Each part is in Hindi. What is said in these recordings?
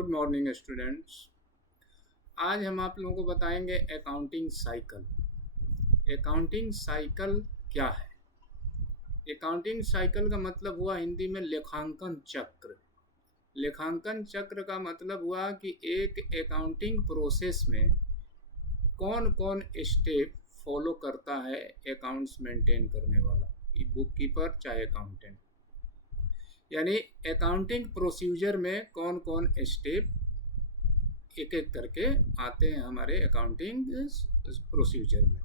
Good morning students. आज हम आप लोगों को बताएंगे अकाउंटिंग साइकिल। अकाउंटिंग साइकिल क्या है? अकाउंटिंग साइकिल का मतलब हुआ हिंदी में लेखांकन चक्र। लेखांकन चक्र का मतलब हुआ कि एक अकाउंटिंग प्रोसेस में कौन कौन स्टेप फॉलो करता है अकाउंट्स मेंटेन करने वाला, बुक कीपर चाहे अकाउंटेंट। यानी अकाउंटिंग प्रोसीजर में कौन कौन स्टेप एक एक करके आते हैं हमारे अकाउंटिंग प्रोसीजर में,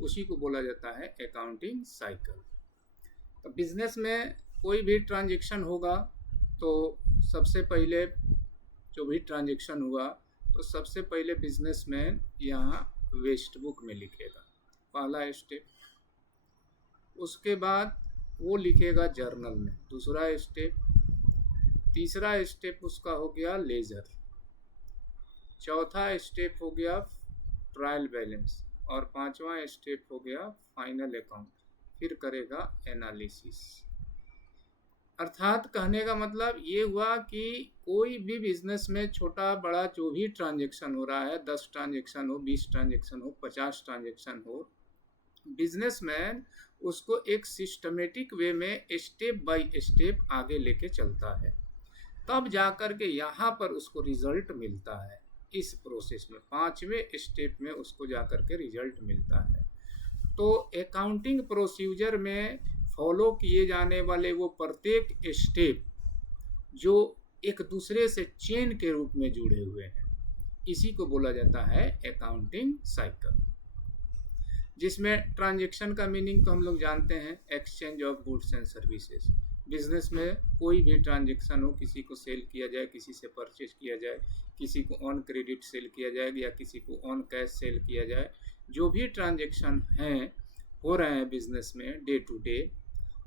उसी को बोला जाता है अकाउंटिंग साइकिल। तो बिजनेस में कोई भी ट्रांजैक्शन होगा तो सबसे पहले जो भी ट्रांजैक्शन हुआ तो सबसे पहले बिजनेसमैन यहाँ वेस्ट बुक में लिखेगा, पहला स्टेप। उसके बाद वो लिखेगा जर्नल में, दूसरा स्टेप। तीसरा स्टेप उसका हो गया लेजर। चौथा स्टेप हो गया ट्रायल बैलेंस और पांचवा स्टेप हो गया फाइनल अकाउंट। फिर करेगा एनालिसिस। अर्थात कहने का मतलब ये हुआ कि कोई भी बिजनेस में छोटा बड़ा जो भी ट्रांजैक्शन हो रहा है, 10 ट्रांजैक्शन हो, 20 ट्रांजैक्शन हो, 50 ट्रांजैक्शन हो, बिजनेसमैन उसको एक सिस्टमेटिक वे में स्टेप बाय स्टेप आगे लेके चलता है, तब जाकर के यहाँ पर उसको रिजल्ट मिलता है। इस प्रोसेस में 5वें स्टेप में उसको जाकर के रिजल्ट मिलता है। तो अकाउंटिंग प्रोसीजर में फॉलो किए जाने वाले वो प्रत्येक स्टेप जो एक दूसरे से चेन के रूप में जुड़े हुए हैं, इसी को बोला जाता है अकाउंटिंग साइकिल। जिसमें ट्रांजैक्शन का मीनिंग तो हम लोग जानते हैं, exchange of goods and services. Business में कोई भी ट्रांजैक्शन हो, किसी को सेल किया जाए, किसी से परचेज किया जाए, किसी को ऑन क्रेडिट सेल किया जाए या किसी को ऑन कैश सेल किया जाए, जो भी ट्रांजैक्शन हैं हो रहे हैं बिजनेस में डे टू डे,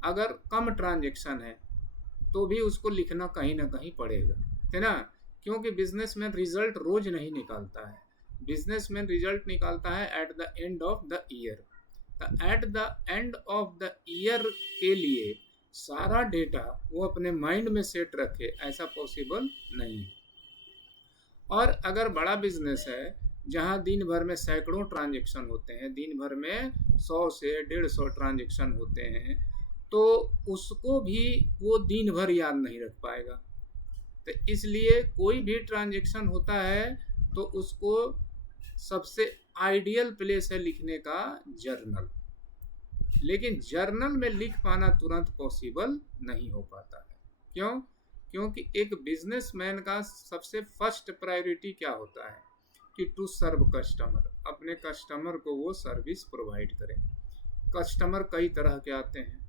अगर कम ट्रांजैक्शन है तो भी उसको लिखना कहीं ना कहीं पड़ेगा, है ना। क्योंकि बिजनेस में रिजल्ट रोज नहीं निकालता है, बिजनेसमैन रिजल्ट निकालता है at the end of the year. तो at the end of the year के लिए सारा डेटा वो अपने माइंड में सेट रखे, ऐसा पॉसिबल नहीं है। और अगर बड़ा बिजनेस है जहां दिन भर में सैकड़ों ट्रांजैक्शन होते हैं, दिन भर में 100 से 150 ट्रांजैक्शन होते हैं, तो उसको भी वो दिन भर याद नहीं रख पाएगा। तो इसलिए कोई भी ट्रांजैक्शन होता है तो उसको सबसे आइडियल प्लेस है लिखने का जर्नल। लेकिन जर्नल में लिख पाना तुरंत पॉसिबल नहीं हो पाता है। क्यों? क्योंकि एक बिजनेसमैन का सबसे फर्स्ट प्रायोरिटी क्या होता है कि टू सर्व कस्टमर, अपने कस्टमर को वो सर्विस प्रोवाइड करें। कस्टमर कई तरह के आते हैं,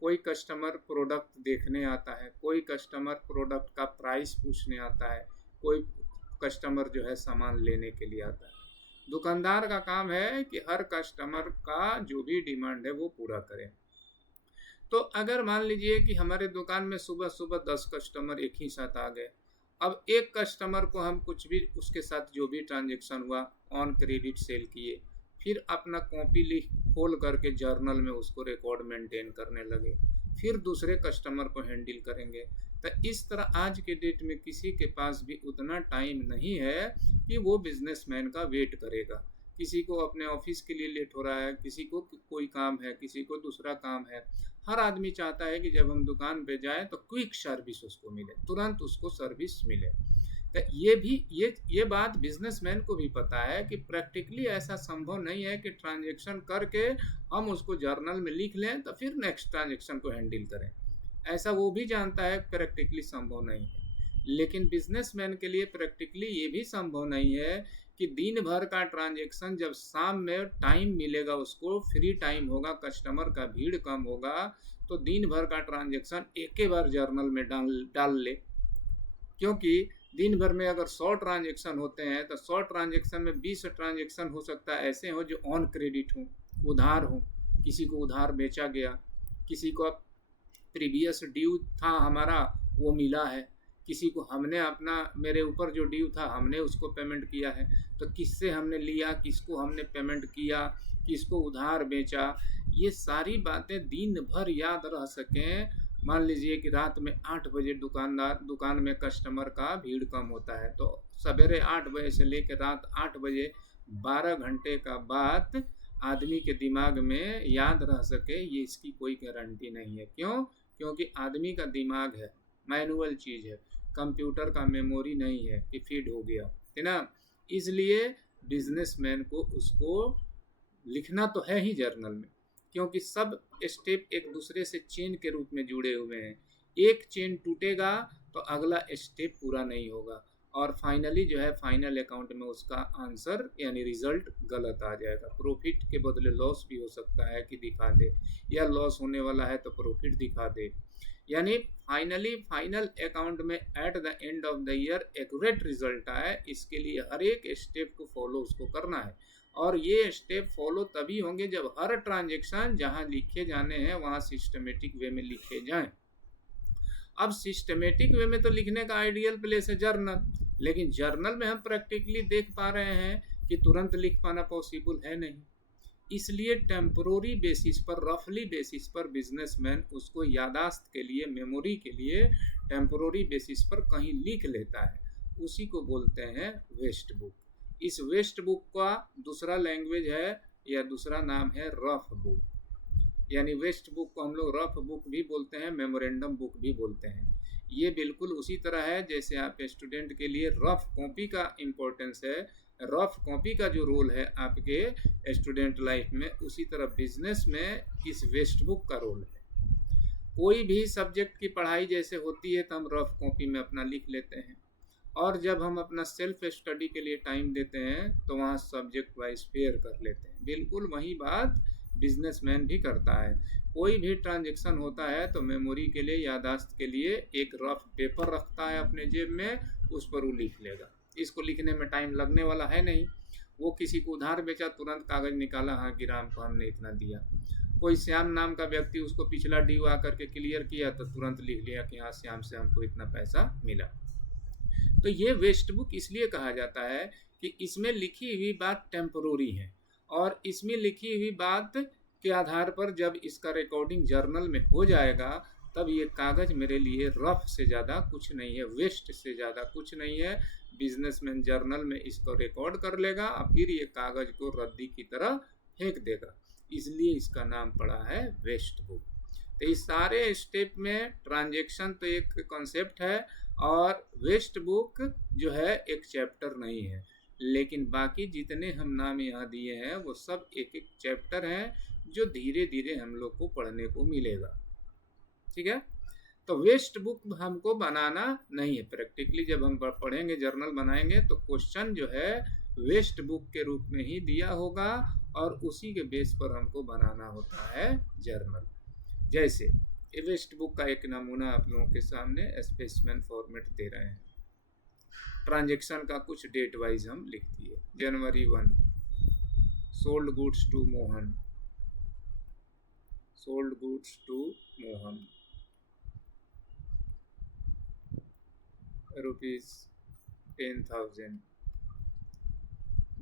कोई कस्टमर प्रोडक्ट देखने आता है, कोई कस्टमर प्रोडक्ट का प्राइस पूछने आता है, कोई कस्टमर जो है सामान लेने के लिए आता है। दुकानदार का काम है कि हर कस्टमर का जो भी डिमांड है वो पूरा करें। तो अगर मान लीजिए कि हमारे दुकान में सुबह सुबह 10 कस्टमर एक ही साथ आ गए, अब एक कस्टमर को हम कुछ भी उसके साथ जो भी ट्रांजैक्शन हुआ ऑन क्रेडिट सेल किए, फिर अपना कॉपी लिख खोल करके जर्नल में उसको रिकॉर्ड मेंटेन करने लगे, फिर दूसरे कस्टमर को हैंडल करेंगे। तो इस तरह आज के डेट में किसी के पास भी उतना टाइम नहीं है कि वो बिजनेसमैन का वेट करेगा। किसी को अपने ऑफिस के लिए लेट हो रहा है, किसी को कोई काम है, किसी को दूसरा काम है। हर आदमी चाहता है कि जब हम दुकान पे जाएं तो क्विक सर्विस उसको मिले, तुरंत उसको सर्विस मिले। तो ये बात बिजनेसमैन को भी पता है कि प्रैक्टिकली ऐसा संभव नहीं है कि ट्रांजैक्शन करके हम उसको जर्नल में लिख लें तो फिर नेक्स्ट ट्रांजैक्शन को हैंडल करें। ऐसा वो भी जानता है प्रैक्टिकली संभव नहीं है। लेकिन बिजनेसमैन के लिए प्रैक्टिकली ये भी संभव नहीं है कि दिन भर का ट्रांजैक्शन जब शाम में टाइम मिलेगा, उसको फ्री टाइम होगा, कस्टमर का भीड़ कम होगा, तो दिन भर का ट्रांजैक्शन एक ही बार जर्नल में डाल ले। क्योंकि दिन भर में अगर 100 ट्रांजैक्शन होते हैं तो 100 ट्रांजैक्शन में 20 ट्रांजैक्शन हो सकता है ऐसे हो जो ऑन क्रेडिट हो, उधार हो, किसी को उधार बेचा गया, किसी को प्रीवियस ड्यू था हमारा वो मिला है, किसी को हमने अपना मेरे ऊपर जो ड्यू था हमने उसको पेमेंट किया है, तो किससे हमने लिया, किसको हमने पेमेंट किया, किसको उधार बेचा, ये सारी बातें दिन भर याद रह सकें मान लीजिए कि रात में 8 बजे दुकान में कस्टमर का भीड़ कम होता है, तो सवेरे 8 बजे से लेकर रात 8 बजे 12 घंटे का बात आदमी के दिमाग में याद रह सके, ये इसकी कोई गारंटी नहीं है। क्यों? क्योंकि आदमी का दिमाग है, मैनुअल चीज़ है, कंप्यूटर का मेमोरी नहीं है कि फीड हो गया, है ना। इसलिए बिजनेसमैन को उसको लिखना तो है ही जर्नल में, क्योंकि सब स्टेप एक दूसरे से चेन के रूप में जुड़े हुए हैं। एक चेन टूटेगा तो अगला स्टेप पूरा नहीं होगा, और फाइनली जो है फाइनल अकाउंट में उसका आंसर यानी रिजल्ट गलत आ जाएगा। प्रॉफिट के बदले लॉस भी हो सकता है कि दिखा दे, या लॉस होने वाला है तो प्रॉफिट दिखा दे। यानी फाइनल अकाउंट में eight the end of the year accurate result आए, इसके लिए हर एक स्टेप को फॉलो उसको करना है। और ये स्टेप फॉलो तभी होंगे जब हर ट्रांजेक्शन जहां लिखे जाने हैं वहां सिस्टमेटिक वे में लिखे जाएं। अब सिस्टमेटिक वे में तो लिखने का आइडियल प्लेस है जर्नल, लेकिन जर्नल में हम प्रैक्टिकली देख पा रहे हैं कि तुरंत लिख पाना पॉसिबल है नहीं। इसलिए टेम्पोररी बेसिस पर, रफली बेसिस पर बिजनेसमैन उसको यादाश्त के लिए, मेमोरी के लिए टेम्पोररी बेसिस पर कहीं लिख लेता है, उसी को बोलते हैं वेस्ट बुक। इस वेस्ट बुक का दूसरा लैंग्वेज है या दूसरा नाम है रफ बुक। यानी वेस्ट बुक को हम लोग रफ बुक भी बोलते हैं, मेमोरेंडम बुक भी बोलते हैं। ये बिल्कुल उसी तरह है जैसे आप स्टूडेंट के लिए रफ कॉपी का इम्पोर्टेंस है, रफ कॉपी का जो रोल है आपके स्टूडेंट लाइफ में, उसी तरह बिजनेस में इस वेस्ट बुक का रोल है। कोई भी सब्जेक्ट की पढ़ाई जैसे होती है तो हम रफ कॉपी में अपना लिख लेते हैं, और जब हम अपना सेल्फ स्टडी के लिए टाइम देते हैं तो वहाँ सब्जेक्ट वाइज फेयर कर लेते हैं। बिल्कुल वही बात बिजनेसमैन भी करता है। कोई भी ट्रांजैक्शन होता है तो मेमोरी के लिए, यादाश्त के लिए एक रफ पेपर रखता है अपने जेब में, उस पर वो लिख लेगा। इसको लिखने में टाइम लगने वाला है नहीं। वो किसी को उधार बेचा, तुरंत कागज निकाला, हाँ कि राम को हमने इतना दिया। कोई श्याम नाम का व्यक्ति, उसको पिछला ड्यू आकर के क्लियर किया तो तुरंत लिख लिया कि हाँ श्याम से हमको इतना पैसा मिला। तो ये वेस्ट बुक इसलिए कहा जाता है कि इसमें लिखी हुई बात टेम्पोररी है, और इसमें लिखी हुई बात के आधार पर जब इसका रिकॉर्डिंग जर्नल में हो जाएगा तब ये कागज़ मेरे लिए रफ से ज़्यादा कुछ नहीं है, वेस्ट से ज़्यादा कुछ नहीं है। बिजनेसमैन जर्नल में इसको रिकॉर्ड कर लेगा और फिर ये कागज़ को रद्दी की तरह फेंक देगा, इसलिए इसका नाम पड़ा है वेस्ट बुक। तो इस सारे स्टेप में ट्रांजैक्शन तो एक कॉन्सेप्ट है, और वेस्ट बुक जो है एक चैप्टर नहीं है, लेकिन बाकी जितने हम नाम यहाँ दिए हैं वो सब एक एक चैप्टर हैं जो धीरे धीरे हम लोग को पढ़ने को मिलेगा। ठीक है, तो वेस्ट बुक हमको बनाना नहीं है। प्रैक्टिकली जब हम पढ़ेंगे, जर्नल बनाएंगे, तो क्वेश्चन जो है वेस्ट बुक के रूप में ही दिया होगा, और उसी के बेस पर हमको बनाना होता है जर्नल। जैसे वेस्ट बुक का एक नमूना आप लोगों के सामने स्पेसिमेन फॉर्मेट दे रहे हैं। ट्रांजैक्शन का कुछ डेट वाइज हम लिख दिए। January 1 sold goods to Mohan, sold goods to Mohan ₹10,000।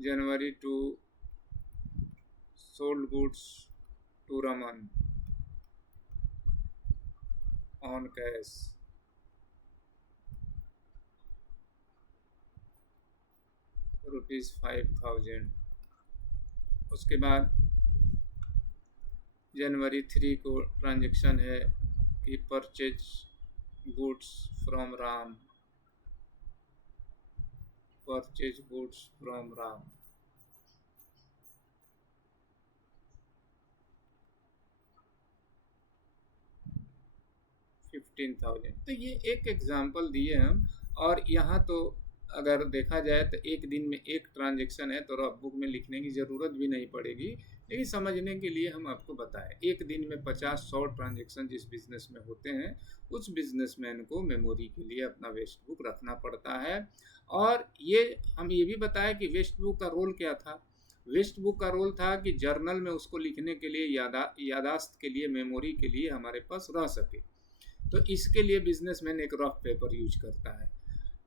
January 2 sold goods to Raman on cash ₹5,000। उसके बाद जनवरी 3 को ट्रांजैक्शन है कि purchase goods from Ram, purchase goods from Ram. $15,000। तो ये एक एग्जाम्पल दिए हम, और यहाँ तो अगर देखा जाए तो एक दिन में एक ट्रांजैक्शन है तो रफ बुक में लिखने की ज़रूरत भी नहीं पड़ेगी, लेकिन समझने के लिए हम आपको बताएं एक दिन में 50-100 ट्रांजैक्शन जिस बिज़नेस में होते हैं, उस बिजनेसमैन को मेमोरी के लिए अपना वेस्ट बुक रखना पड़ता है। और ये हम ये भी बताया कि वेस्ट बुक का रोल क्या था। वेस्ट बुक का रोल था कि जर्नल में उसको लिखने के लिए, यादाश्त के लिए, मेमोरी के लिए हमारे पास रह सके। तो इसके लिए बिजनेसमैन एक रफ पेपर यूज करता है।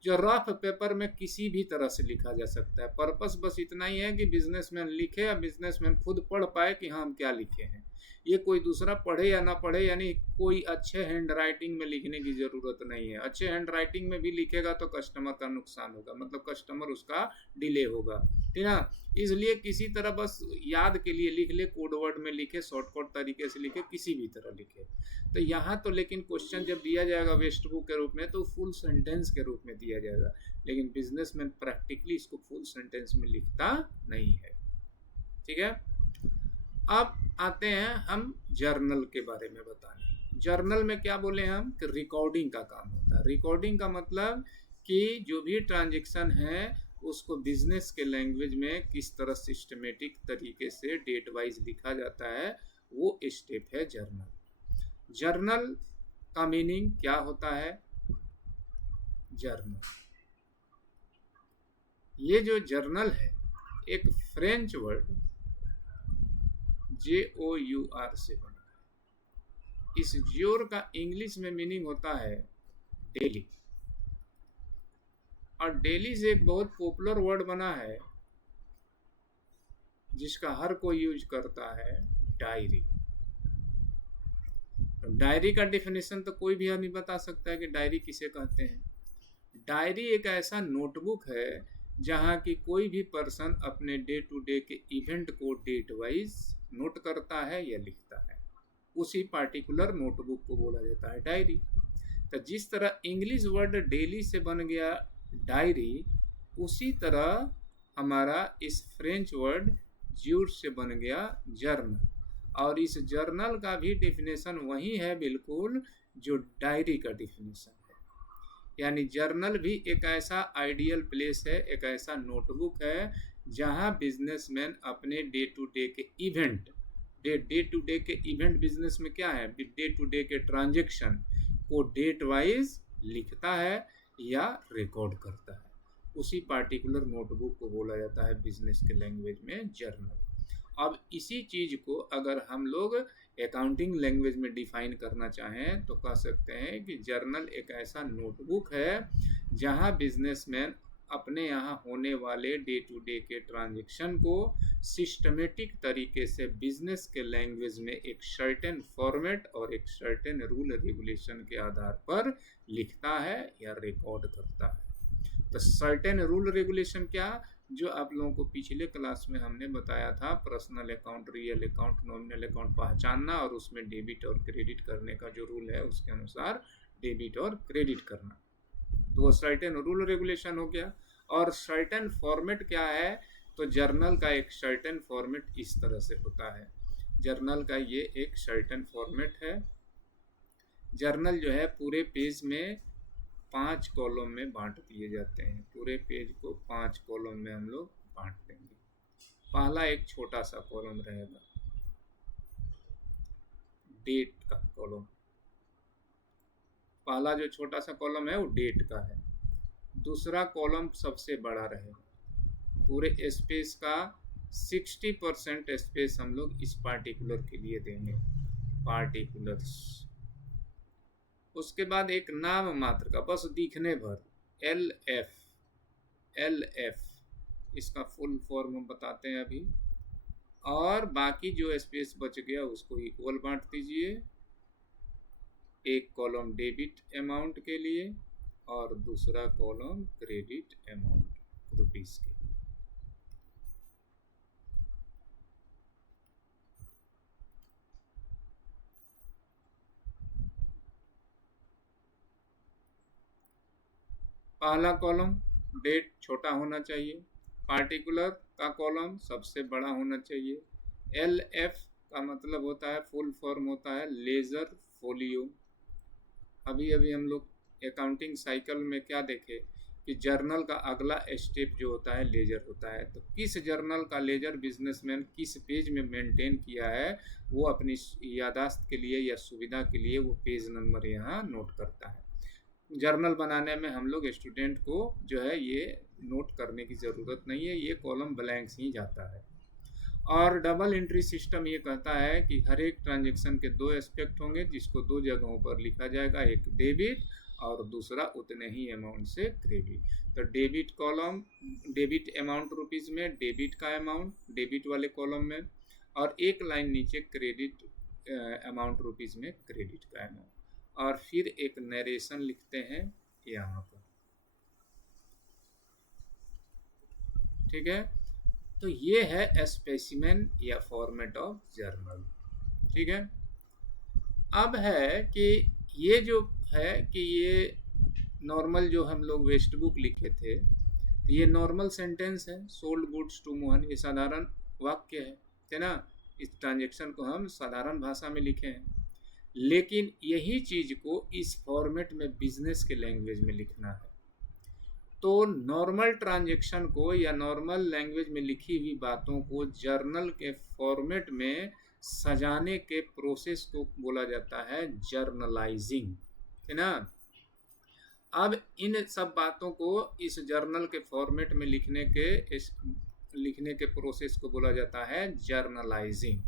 जो रफ पेपर में किसी भी तरह से लिखा जा सकता है। पर्पस बस इतना ही है कि बिजनेसमैन लिखे या बिजनेसमैन खुद पढ़ पाए कि हाँ हम क्या लिखे हैं। ये कोई दूसरा पढ़े या ना पढ़े, यानी कोई अच्छे हैंड राइटिंग में लिखने की ज़रूरत नहीं है। अच्छे हैंड राइटिंग में भी लिखेगा तो कस्टमर का नुकसान होगा, मतलब कस्टमर उसका डिले होगा, ठीक ना। इसलिए किसी तरह बस याद के लिए लिख ले, कोड वर्ड में लिखे, शॉर्टकट तरीके से लिखे, किसी भी तरह लिखे। तो यहाँ तो लेकिन क्वेश्चन जब दिया जाएगा वेस्ट बुक के रूप में तो फुल सेंटेंस के रूप में दिया जाएगा, लेकिन बिजनेसमैन प्रैक्टिकली इसको फुल सेंटेंस में लिखता नहीं है, ठीक है। अब आते हैं हम जर्नल के बारे में बताने। जर्नल में क्या बोले हम कि रिकॉर्डिंग का काम होता है। रिकॉर्डिंग का मतलब कि जो भी ट्रांजैक्शन है उसको बिजनेस के लैंग्वेज में किस तरह सिस्टमेटिक तरीके से डेट वाइज लिखा जाता है, वो स्टेप है जर्नल। जर्नल का मीनिंग क्या होता है? जर्नल, ये जो जर्नल है एक फ्रेंच वर्ड JOUR से बना है। इस ज्योर का इंग्लिश में मीनिंग होता है डेली, और डेली से एक बहुत पॉपुलर वर्ड बना है जिसका हर कोई यूज करता है, डायरी। डायरी का डेफिनेशन तो कोई भी आदमी बता सकता है कि डायरी किसे कहते हैं। डायरी एक ऐसा नोटबुक है जहाँ की कोई भी पर्सन अपने डे टू डे के इवेंट को डेट वाइज नोट करता है या लिखता है, उसी पार्टिकुलर नोटबुक को बोला जाता है डायरी। तो जिस तरह इंग्लिश वर्ड डेली से बन गया डायरी, उसी तरह हमारा इस फ्रेंच वर्ड ज्यूर से बन गया जर्नल, और इस जर्नल का भी डेफिनेशन वही है बिल्कुल जो डायरी का डेफिनेशन है। यानी जर्नल भी एक ऐसा आइडियल प्लेस है, एक ऐसा नोटबुक है जहां बिजनेसमैन अपने डे टू डे के इवेंट, डे टू डे के इवेंट बिजनेस में क्या है, डे टू डे के ट्रांजैक्शन को डेट वाइज लिखता है या रिकॉर्ड करता है। उसी पार्टिकुलर नोटबुक को बोला जाता है बिजनेस के लैंग्वेज में जर्नल। अब इसी चीज को अगर हम लोग अकाउंटिंग लैंग्वेज में डिफाइन करना चाहें तो कह सकते हैं कि जर्नल एक ऐसा नोटबुक है जहां बिजनेसमैन अपने यहाँ होने वाले डे टू डे के ट्रांजैक्शन को सिस्टमेटिक तरीके से बिजनेस के लैंग्वेज में एक सर्टेन फॉर्मेट और एक सर्टेन रूल रेगुलेशन के आधार पर लिखता है या रिकॉर्ड करता है। तो सर्टेन रूल रेगुलेशन क्या, जो आप लोगों को पिछले क्लास में हमने बताया था, personal account, real account, nominal account पहचानना और उसमें डेबिट और क्रेडिट करने का जो रूल है उसके अनुसार डेबिट और क्रेडिट करना, तो वो सर्टेन रूल रेगुलेशन हो गया। और सर्टेन फॉर्मेट क्या है, तो जर्नल का एक सर्टेन फॉर्मेट इस तरह से होता है। जर्नल का ये एक सर्टेन फॉर्मेट है। जर्नल जो है पूरे पेज में 5 कॉलम में बांट दिए जाते हैं। पूरे पेज को 5 कॉलम में हम लोग बांट देंगे। पहला एक छोटा सा कॉलम रहेगा, डेट का कॉलम। पहला जो छोटा सा कॉलम है वो डेट का है। दूसरा कॉलम सबसे बड़ा रहेगा। पूरे स्पेस का 60% स्पेस हम लोग इस पार्टिकुलर के लिए देंगे, पार्टिकुलर्स। उसके बाद एक नाम मात्र का, बस दिखने भर, LF, इसका फुल फॉर्म हम बताते हैं अभी। और बाकी जो स्पेस बच गया उसको इक्वल बांट दीजिए, एक कॉलम डेबिट अमाउंट के लिए और दूसरा कॉलम क्रेडिट अमाउंट रुपीस के। पहला कॉलम डेट छोटा होना चाहिए, पार्टिकुलर का कॉलम सबसे बड़ा होना चाहिए। LF का मतलब होता है, फुल फॉर्म होता है लेजर फोलियो। अभी अभी हम लोग अकाउंटिंग साइकिल में क्या देखे कि जर्नल का अगला स्टेप जो होता है लेजर होता है। तो किस जर्नल का लेजर बिजनेसमैन किस पेज में मेंटेन किया है वो अपनी यादाश्त के लिए या सुविधा के लिए वो पेज नंबर यहाँ नोट करता है। जर्नल बनाने में हम लोग स्टूडेंट को जो है ये नोट करने की ज़रूरत नहीं है, ये कॉलम ब्लैंक्स ही जाता है। और डबल एंट्री सिस्टम ये कहता है कि हर एक ट्रांजैक्शन के 2 एस्पेक्ट होंगे जिसको 2 जगहों पर लिखा जाएगा, एक डेबिट और दूसरा उतने ही अमाउंट से क्रेडिट। तो debit column, debit amount rupees में डेबिट का अमाउंट डेबिट वाले कॉलम में, और एक लाइन नीचे क्रेडिट अमाउंट रुपीज़ में क्रेडिट का अमाउंट, और फिर एक नरेशन लिखते हैं यहाँ पर। ठीक है, तो ये है स्पेसिमेन या फॉर्मेट ऑफ जर्नल। ठीक है, अब है कि ये जो है कि ये नॉर्मल जो हम लोग वेस्ट बुक लिखे थे, तो ये नॉर्मल सेंटेंस है, सोल्ड गुड्स टू मोहन, ये साधारण वाक्य है ना। इस ट्रांजेक्शन को हम साधारण भाषा में लिखे हैं, लेकिन यही चीज़ को इस फॉर्मेट में बिजनेस के लैंग्वेज में लिखना है। तो नॉर्मल ट्रांजेक्शन को या नॉर्मल लैंग्वेज में लिखी हुई बातों को जर्नल के फॉर्मेट में सजाने के प्रोसेस को बोला जाता है जर्नलाइजिंग, है ना। अब इन सब बातों को इस जर्नल के फॉर्मेट में लिखने के प्रोसेस को बोला जाता है जर्नलाइजिंग।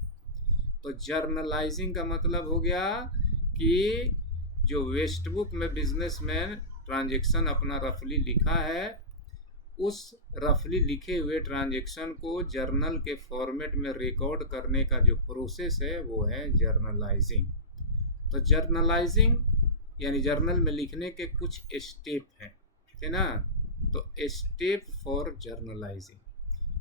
तो जर्नलाइजिंग का मतलब हो गया कि जो वेस्ट बुक में बिजनेसमैन ट्रांजेक्शन अपना रफली लिखा है, उस रफली लिखे हुए ट्रांजेक्शन को जर्नल के फॉर्मेट में रिकॉर्ड करने का जो प्रोसेस है वो है जर्नलाइजिंग। तो जर्नलाइजिंग यानी जर्नल में लिखने के कुछ स्टेप हैं, है ना। तो स्टेप फॉर जर्नलाइजिंग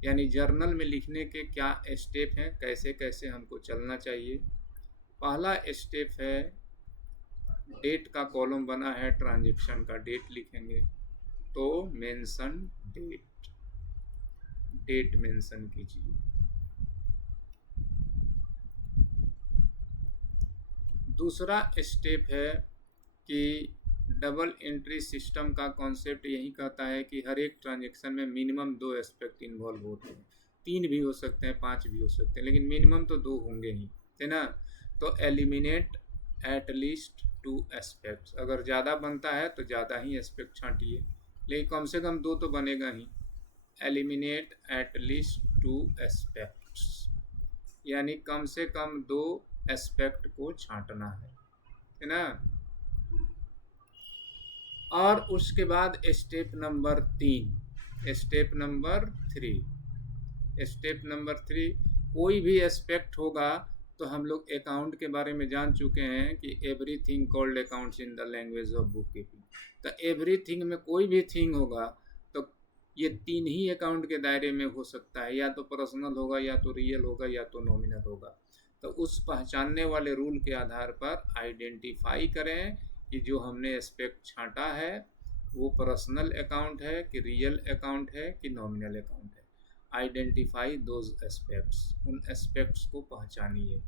यानी जर्नल में लिखने के क्या स्टेप हैं, कैसे कैसे हमको चलना चाहिए। पहला स्टेप है, डेट का कॉलम बना है, ट्रांजेक्शन का डेट लिखेंगे, तो मेंशन डेट, डेट मेंशन कीजिए। दूसरा स्टेप है कि डबल एंट्री सिस्टम का कॉन्सेप्ट यही कहता है कि हर एक ट्रांजेक्शन में मिनिमम 2 एस्पेक्ट इन्वॉल्व होते हैं, 3 भी हो सकते हैं, 5 भी हो सकते हैं, लेकिन मिनिमम तो 2 होंगे ही, है ना। तो एलिमिनेट एट लीस्ट 2 एस्पेक्ट्स, अगर ज़्यादा बनता है तो ज़्यादा ही एस्पेक्ट छांटिए, लेकिन कम से कम 2 तो बनेगा ही। एलिमिनेट एट लीस्ट 2 एस्पेक्ट्स यानी कम से कम 2 एस्पेक्ट को छांटना है ना। और उसके बाद स्टेप नंबर 3, स्टेप नंबर 3, कोई भी एस्पेक्ट होगा तो हम लोग अकाउंट के बारे में जान चुके हैं कि everything called accounts in the language of book keeping. तो एवरीथिंग में कोई भी थिंग होगा तो ये 3 ही अकाउंट के दायरे में हो सकता है, या तो पर्सनल होगा, या तो रियल होगा, या तो नॉमिनल होगा। तो उस पहचानने वाले रूल के आधार पर आइडेंटिफाई करें कि जो हमने एस्पेक्ट छांटा है वो पर्सनल अकाउंट है कि रियल अकाउंट है कि नॉमिनल अकाउंट है। आइडेंटिफाई दोज एस्पेक्ट्स, उन एस्पेक्ट्स को पहचानिए।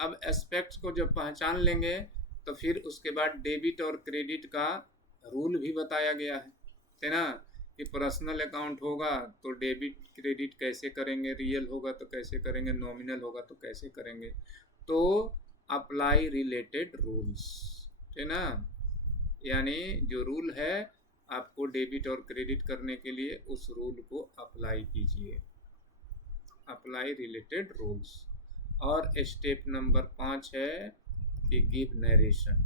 अब एस्पेक्ट्स को जब पहचान लेंगे तो फिर उसके बाद डेबिट और क्रेडिट का रूल भी बताया गया है ना, कि पर्सनल अकाउंट होगा तो डेबिट क्रेडिट कैसे करेंगे, रियल होगा तो कैसे करेंगे, नॉमिनल होगा तो कैसे करेंगे। तो अप्लाई रिलेटेड रूल्स, है ना, यानी जो रूल है आपको डेबिट और क्रेडिट करने के लिए उस रूल को अप्लाई कीजिए, अप्लाई रिलेटेड रूल्स। और स्टेप नंबर 5 है कि गिव नरेशन,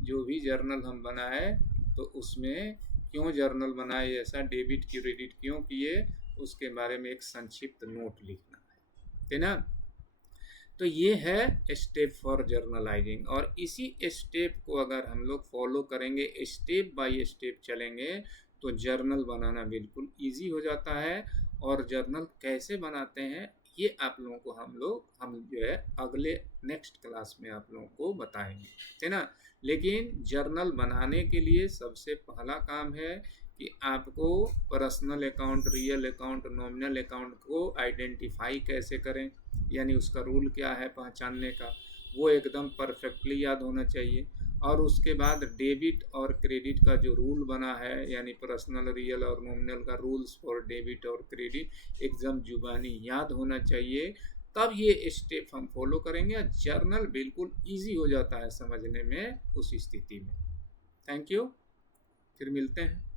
जो भी जर्नल हम बनाए तो उसमें क्यों जर्नल बनाए, ऐसा डेबिट क्रेडिट क्यों किए, उसके बारे में एक संक्षिप्त नोट लिखना है ना। तो ये है स्टेप फॉर जर्नलाइजिंग, और इसी स्टेप को अगर हम लोग फॉलो करेंगे, स्टेप बाय स्टेप चलेंगे, तो जर्नल बनाना बिल्कुल इजी हो जाता है। और जर्नल कैसे बनाते हैं ये आप लोगों को हम जो है अगले नेक्स्ट क्लास में आप लोगों को बताएंगे, है ना। लेकिन जर्नल बनाने के लिए सबसे पहला काम है कि आपको personal account, real account, nominal account को आइडेंटिफाई कैसे करें, यानी उसका रूल क्या है पहचानने का, वो एकदम परफेक्टली याद होना चाहिए। और उसके बाद डेबिट और क्रेडिट का जो रूल बना है, यानी पर्सनल, रियल और नॉमिनल का रूल्स फॉर डेबिट और क्रेडिट एकदम जुबानी याद होना चाहिए। तब ये स्टेप हम फॉलो करेंगे, जर्नल बिल्कुल इजी हो जाता है समझने में उस स्थिति में। थैंक यू, फिर मिलते हैं।